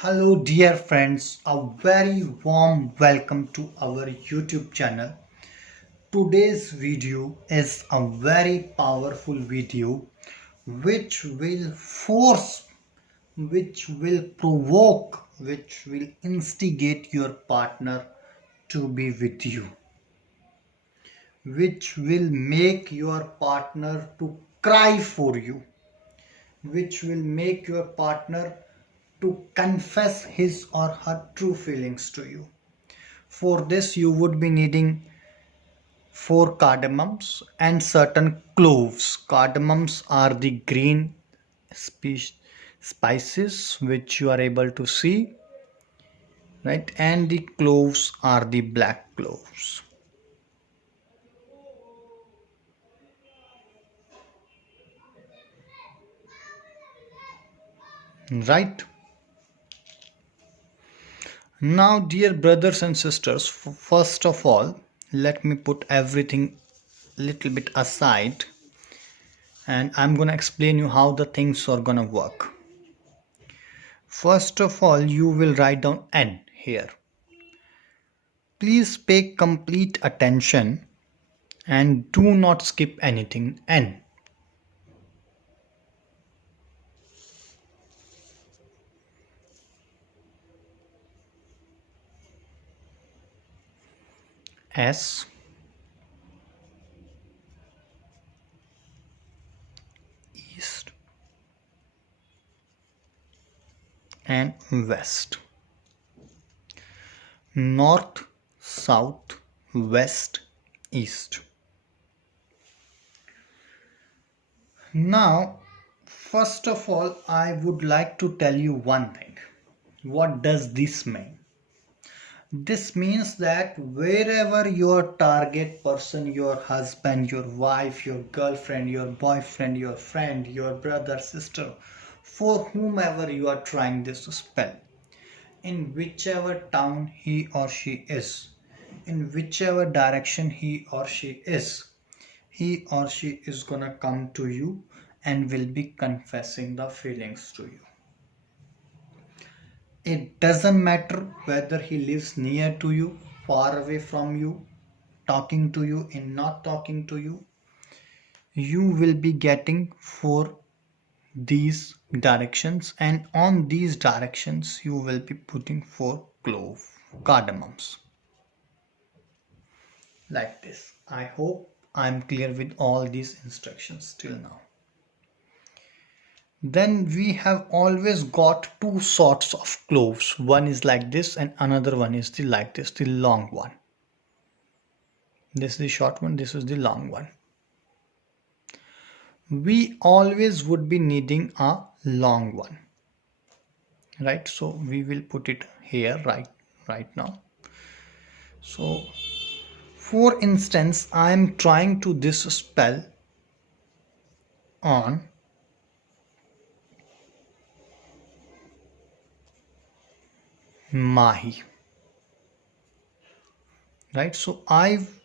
Hello, dear friends, a very warm welcome to our YouTube channel. Today's video is a very powerful video which will force, which will provoke, which will instigate your partner to be with you, which will make your partner to cry for you, which will make your partner to confess his or her true feelings to you. For this, you would be needing four cardamoms and certain cloves. Cardamoms are the green spices which you are able to see, right? And the cloves are the black cloves, right? Now, dear brothers and sisters, first of all, let me put everything little bit aside and I'm gonna explain you how the things are gonna work. First of all, you will write down N here. Please pay complete attention and do not skip anything. N. S. East and West. North, South, West, East. Now, first of all, I would like to tell you one thing. What does this mean? This means that wherever your target person, your husband, your wife, your girlfriend, your boyfriend, your friend, your brother, sister, for whomever you are trying this spell, in whichever town he or she is, in whichever direction he or she is gonna come to you and will be confessing the feelings to you. It doesn't matter whether he lives near to you, far away from you, talking to you, and not talking to you. You will be getting for these directions, and on these directions, you will be putting four cardamoms like this. I hope I'm clear with all these instructions till now. Then we have always got two sorts of cloves. One is like this and another one is the like this, the long one. This is the short one, this is the long one. We always would be needing a long one, right? So we will put it here right now. So for instance, I am trying to this spell on Mahi, right? So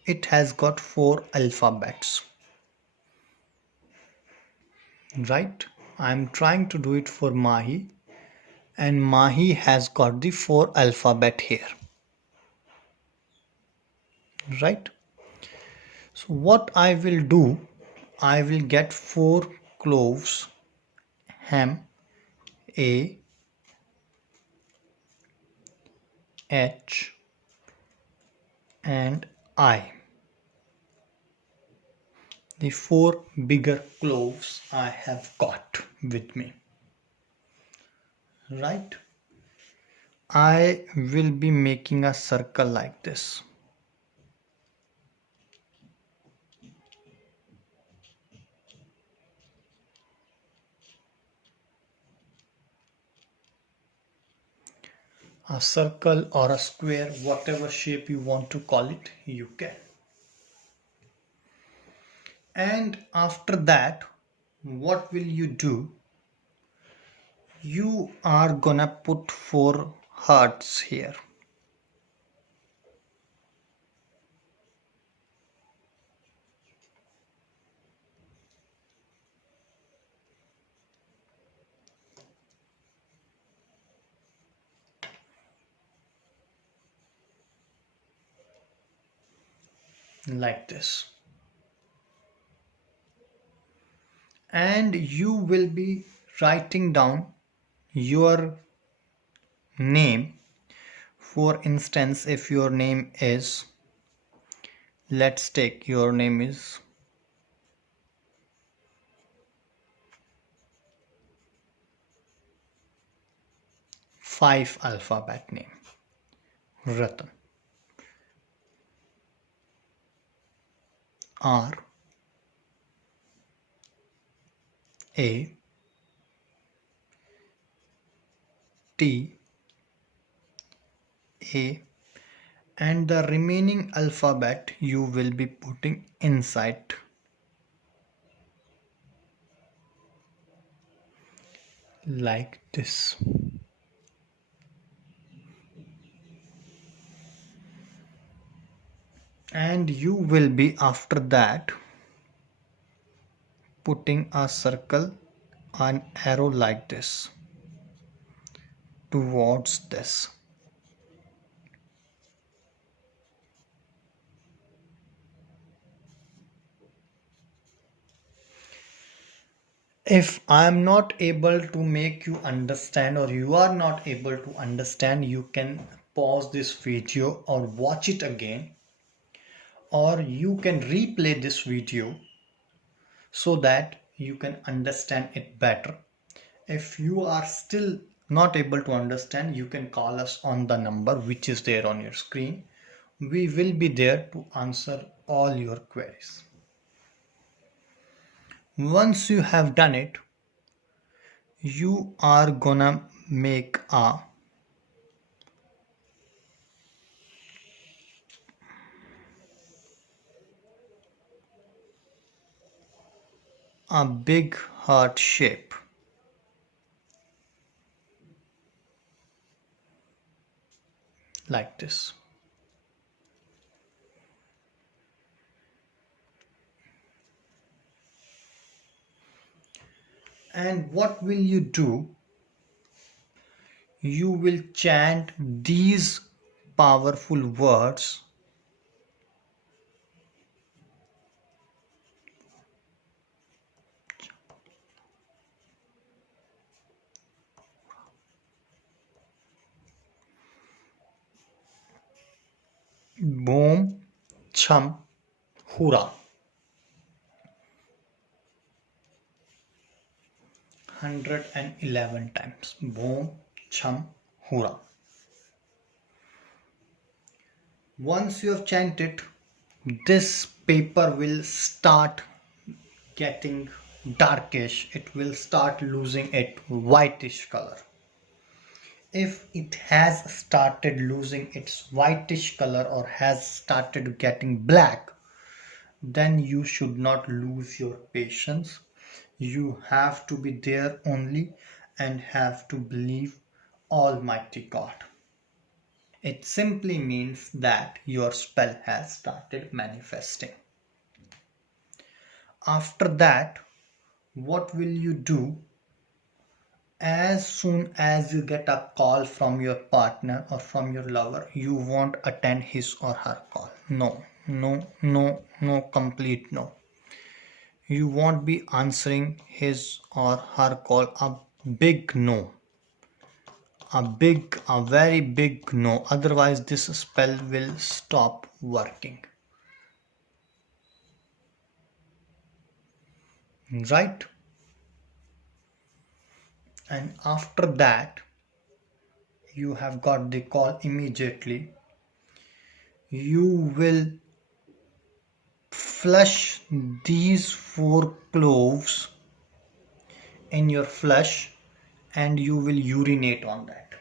it has got four alphabets, right? I'm trying to do it for Mahi, and Mahi has got the four alphabet here, right? So what I will do, I will get four cloves, hem, A, H, and I. The four bigger cloves I have got with me, right? I will be making a circle like this. A circle or a square, whatever shape you want to call it, you can. And after that, what will you do? You are gonna put four hearts here. like this. And you will be writing down your name. For instance, if your name is, let's take your name is 5 alphabet name, Ratan. R A T A, and the remaining alphabet you will be putting inside like this. And you will be after that putting a circle, an arrow like this towards this. If I am not able to make you understand, or you are not able to understand, you can pause this video or watch it again, or you can replay this video so that you can understand it better. If you are still not able to understand, you can call us on the number which is there on your screen. We will be there to answer all your queries. Once you have done it, you are gonna make a big heart shape like this. And what will you do? You will chant these powerful words Boom, Cham, Hura. 111 times. Boom, Cham, Hura. Once you have chanted, this paper will start getting darkish. It will start losing its whitish color. If it has started losing its whitish color or has started getting black, then you should not lose your patience. You have to be there only and have to believe Almighty God. It simply means that your spell has started manifesting. After that, what will you do? As soon as you get a call from your partner or from your lover, you won't attend his or her call. No, no, no, no, complete no. You won't be answering his or her call. A big no. A very big no. Otherwise, this spell will stop working. Right? And after that, you have got the call immediately. You will flush these 4 cloves in your flush and you will urinate on that.